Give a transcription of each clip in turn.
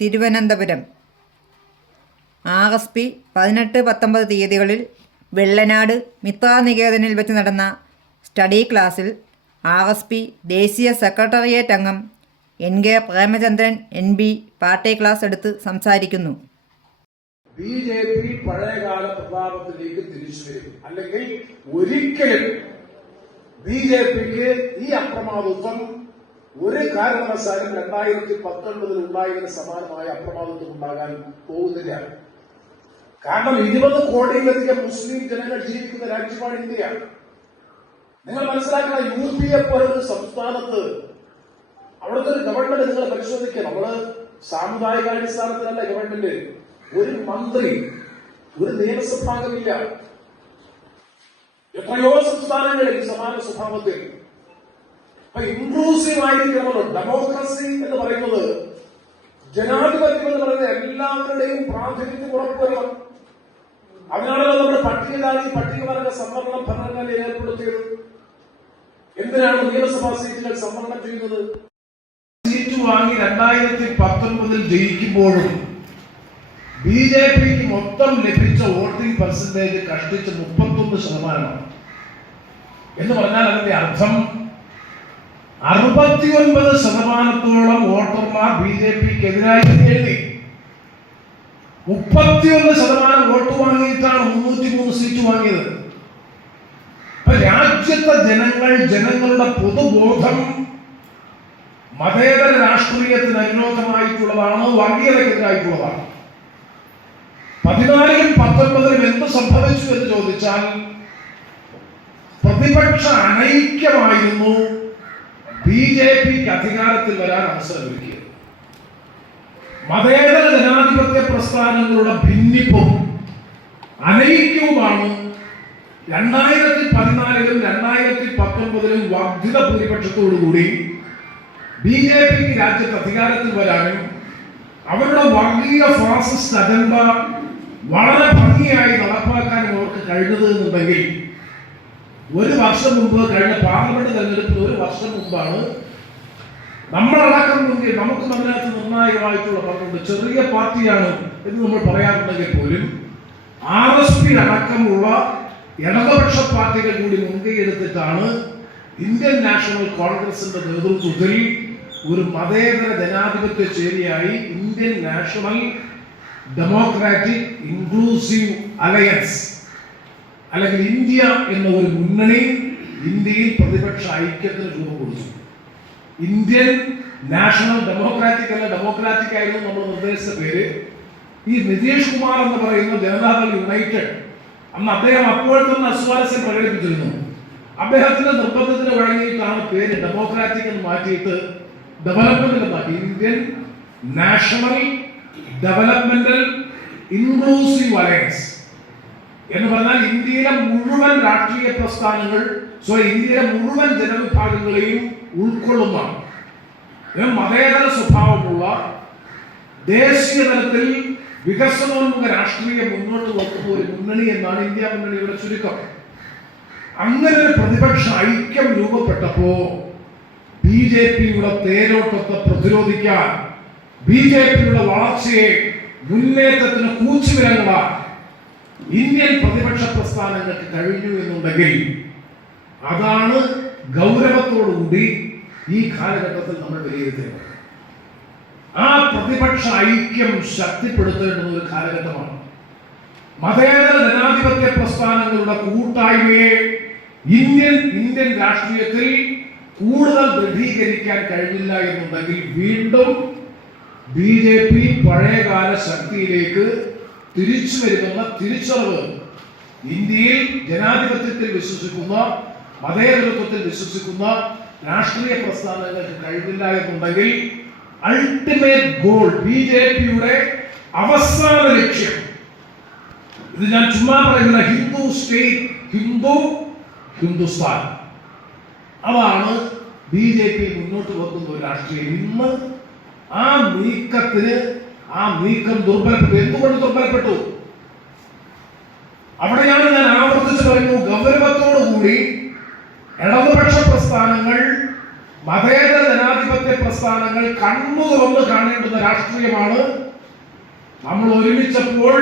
Thiruvananthapuram August 18-19 തീയതികളിൽ വെള്ളനാട് മിത്രനികേതനിൽ വെച്ച് നടന്ന സ്റ്റഡി ക്ലാസ്സിൽ ആഗസ്റ്റ് ദേശീയ സെക്രട്ടേറിയറ്റ് അംഗം NK Premachandran NB party class എടുത്ത് സംസാരിക്കുന്നു. BJP പഴയകാല പ്രതാപത്തിലേക്ക് തിരിച്ചു വരും, അല്ലെങ്കിൽ ഒരിക്കലും BJPക്ക് ഈ അപ്രമാദിത്വം ഒരു കാരണവശാലും 2019 ഉണ്ടായതിന് സമാനമായ അപ്രമാദിത്വം ഉണ്ടാകാൻ പോകുന്നില്ല. കാരണം 20 കോടിയിലധികം മുസ്ലിം ജനങ്ങൾ ജീവിക്കുന്ന രാജ്യമാണ് ഇന്ത്യ. നിങ്ങൾ മനസ്സിലാക്കണം, UP പോലൊരു സംസ്ഥാനത്ത് അവിടുത്തെ ഒരു ഗവൺമെന്റ് നിങ്ങൾ പരിശോധിക്കുക. നമ്മള് സാമുദായികാടിസ്ഥാനത്തിലല്ല ഗവൺമെന്റ്. ഒരു മന്ത്രി, ഒരു നിയമസഭാംഗമില്ല. എത്രയോ സംസ്ഥാനങ്ങളിൽ സമാന സ്വഭാവത്തിൽ. അപ്പൊ ഇൻക്ലൂസീവ് ആയിരിക്കണമല്ലോ. ഡെമോക്രസി എന്ന് പറയുന്നത്, ജനാധിപത്യം എന്ന് പറയുന്നത് എല്ലാവരുടെയും പ്രാതിനിധ്യം ഉറപ്പുവരണം. അതിനാണല്ലോ നമ്മുടെ പട്ടികവർഗ സംവരണം ഭരണഘടന ഏർപ്പെടുത്തിയത്. എന്തിനാണ് നിയമസഭാ സീറ്റുകൾ സംവരണം ചെയ്യുന്നത്? സീറ്റ് വാങ്ങി 2019 ജയിക്കുമ്പോഴും BJPക്ക് മൊത്തം ലഭിച്ച വോട്ടിംഗ് പെർസെന്റേജ് കഷ്ടിച്ച് 31%. എന്ന് പറഞ്ഞാൽ അതിന്റെ അർത്ഥം 69% വോട്ടർമാർ BJPക്കെതിരായി എഴുതി. 31% വോട്ട് വാങ്ങിയിട്ടാണ് 303 സീറ്റ് വാങ്ങിയത്. അപ്പൊ രാജ്യത്തെ ജനങ്ങളുടെ പൊതുബോധം മതേതര രാഷ്ട്രീയത്തിന് അനുരോധമായിട്ടുള്ളതാണ്, വർഗീയതയ്ക്കെതിരായിട്ടുള്ളതാണ്. 14-ലും 19-ലും എന്ത് സംഭവിച്ചു എന്ന് ചോദിച്ചാൽ, പ്രതിപക്ഷ അനൈക്യമായിരുന്നു BJPക്ക് അധികാരത്തിൽ വരാൻ അവസരമൊരുക്കിയത്. മതേതര ജനാധിപത്യ പ്രസ്ഥാനങ്ങളുടെ ഭിന്നിപ്പും അനൈക്യവുമാണ് 2014-ലും 2019-ലും വർദ്ധിത ഭൂരിപക്ഷത്തോടുകൂടി BJPക്ക് രാജ്യത്ത് അധികാരത്തിൽ വരാനും അവരുടെ വർഗീയ ഫാസിസ്റ്റ് അജണ്ട വളരെ ഭംഗിയായി നടപ്പാക്കാനും അവർക്ക് കഴിഞ്ഞത് എന്നുണ്ടെങ്കിൽ, ഒരു വർഷം മുമ്പ് കഴിഞ്ഞ പാർലമെന്റ് തെരഞ്ഞെടുപ്പിന് ഒരു വർഷം മുമ്പാണ് നമ്മളടക്കം മുൻകിൽ നമുക്കും അതിനകത്ത് നിർണായകമായിട്ടുള്ള പങ്കുണ്ട്. ചെറിയ പാർട്ടിയാണ് എന്ന് നമ്മൾ പറയാറുണ്ടെങ്കിൽ പോലും RSP അടക്കമുള്ള ഇടതുപക്ഷ പാർട്ടികൾ കൂടി മുൻകൈയെടുത്തിട്ടാണ് ഇന്ത്യൻ നാഷണൽ കോൺഗ്രസിന്റെ നേതൃത്വത്തിൽ ഒരു മതേതര ജനാധിപത്യ ചേരിയായി Indian national democratic inclusive alliance, അല്ലെങ്കിൽ ഇന്ത്യ എന്ന ഒരു മുന്നണി ഇന്ത്യയിൽ പ്രതിപക്ഷ ഐക്യത്തിന് രൂപം കൊടുത്തു. ഇന്ത്യൻ നാഷണൽ ഡെമോക്രാറ്റിക് അല്ല, ഡെമോക്രാറ്റിക് ആയിരുന്നു നമ്മൾ നിർദ്ദേശിച്ച പേര്. ഈ നിതീഷ് കുമാർ എന്ന് പറയുന്ന ജനതാദൾ യുണൈറ്റഡ്, അന്ന് അദ്ദേഹം അപ്പോൾ തന്നെ അസ്വാരസ്യം പ്രകടിപ്പിച്ചിരുന്നു. അദ്ദേഹത്തിന്റെ നിർബന്ധത്തിന് വഴങ്ങിയിട്ടാണ് പേര് ഡെമോക്രാറ്റിക് എന്ന് മാറ്റിയിട്ട് ഡെവലപ്മെന്റ് എന്നാക്കി. Indian national developmental inclusive alliance എന്ന് പറഞ്ഞാൽ ഇന്ത്യയിലെ മുഴുവൻ രാഷ്ട്രീയ പ്രസ്ഥാനങ്ങൾ, ഇന്ത്യയിലെ മുഴുവൻ ജനവിഭാഗങ്ങളെയും ഉൾക്കൊള്ളുന്ന മതേതര സ്വഭാവമുള്ള ദേശീയ തലത്തിൽ വികസനോന്മുഖ രാഷ്ട്രീയം മുന്നോട്ട് വെക്കുന്ന ഒരു മുന്നണി എന്നാണ് ഇന്ത്യ മുന്നണിയുടെ ചുരുക്കം. അങ്ങനെ ഒരു പ്രതിപക്ഷ ഐക്യം രൂപപ്പെട്ടപ്പോ BJPയുടെ തേരോട്ടത്തെ പ്രതിരോധിക്കാൻ, BJPയുടെ വളർച്ചയെ മുന്നേറ്റത്തിന് കൂച്ചുവിലങ്ങാൻ ഇന്ത്യൻ പ്രതിപക്ഷ പ്രസ്ഥാനങ്ങൾക്ക് കഴിഞ്ഞു എന്നുണ്ടെങ്കിൽ, അതാണ് ഗൗരവത്തോടുകൂടി ഈ കാലഘട്ടത്തിൽ നമ്മൾ വിലയിരുത്തേണ്ടത്. ആ പ്രതിപക്ഷ ഐക്യം ശക്തിപ്പെടുത്തേണ്ടുന്ന ഒരു കാലഘട്ടമാണ്. മതേതര ജനാധിപത്യ പ്രസ്ഥാനങ്ങളുടെ കൂട്ടായ്മയെ ഇന്ത്യൻ രാഷ്ട്രീയത്തിൽ കൂടുതൽ ദൃഢീകരിക്കാൻ കഴിഞ്ഞില്ല എന്നുണ്ടെങ്കിൽ വീണ്ടും BJP പഴയകാല ശക്തിയിലേക്ക് തിരിച്ചു വരുമെന്ന തിരിച്ചറിവ് ഇന്ത്യയിൽ ജനാധിപത്യത്തിൽ വിശ്വസിക്കുന്ന, മതേതരത്വത്തിൽ വിശ്വസിക്കുന്ന രാഷ്ട്രീയ പ്രസ്ഥാനങ്ങൾക്ക് കഴിഞ്ഞില്ല എന്നുണ്ടെങ്കിൽ അൾട്ടിമേറ്റ് ഗോൾ, BJPയുടെ അവസാന ലക്ഷ്യം, ഇത് ഞാൻ ചുമ്മാ പറയുന്ന ഹിന്ദു സ്റ്റേറ്റ്, ഹിന്ദുസ്ഥാൻ, അതാണ് BJP മുന്നോട്ട് വെക്കുന്ന ഒരു രാഷ്ട്രീയം. ഇന്ന് ആ നീക്കം ദുർബലപ്പെട്ടു. എന്തുകൊണ്ട് ദുർബലപ്പെട്ടു? അവിടെയാണ് ഞാൻ ആവർത്തിച്ച് പറയുന്നു, ഗൗരവത്തോടുകൂടി ഇടതുപക്ഷ പ്രസ്ഥാനങ്ങൾ മതേതര ജനാധിപത്യ ജനാധിപത്യ പ്രസ്ഥാനങ്ങൾ കണ്ണു തുറന്ന് കാണേണ്ടുന്ന രാഷ്ട്രീയമാണ്. നമ്മൾ ഒരുമിച്ചപ്പോൾ,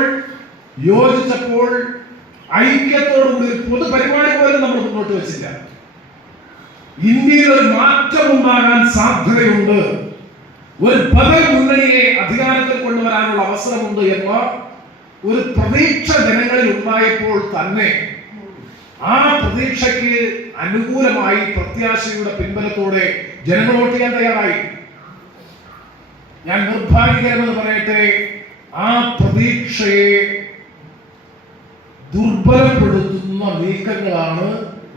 യോജിച്ചപ്പോൾ, ഐക്യത്തോടുകൂടി ഒരു പൊതുപരിപാടി പോലും നമ്മൾ മുന്നോട്ട് വെച്ചില്ല. ഇന്ത്യയിൽ ഒരു മാറ്റം ഉണ്ടാകാൻ സാധ്യതയുണ്ട്, ഒരു ബദൽ മുന്നണിയെ അധികാരത്തിൽ കൊണ്ടുവരാനുള്ള അവസരമുണ്ട് എന്ന ഒരു പ്രതീക്ഷ ജനങ്ങളിൽ ഉണ്ടായപ്പോൾ തന്നെ ആ പ്രതീക്ഷയ്ക്ക് അനുകൂലമായി പ്രത്യാശയുടെ പിൻബലത്തോടെ ജനങ്ങൾ വോട്ട് ചെയ്യാൻ തയ്യാറായി. ഞാൻ നിർഭാഗ്യകരമെന്ന് പറയട്ടെ, ആ പ്രതീക്ഷയെ ദുർബലപ്പെടുത്തുന്ന നീക്കങ്ങളാണ്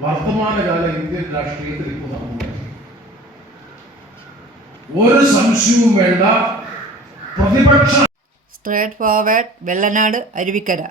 വർത്തമാനകാല ഇന്ത്യൻ രാഷ്ട്രീയത്തിൽ ഇപ്പോൾ നടന്നത്. ഒരു സംശയവും വേണ്ട, പ്രതിപക്ഷ സ്ട്രേറ്റ് ഫോർവേഡ് വെള്ളനാട് അരുവിക്കര.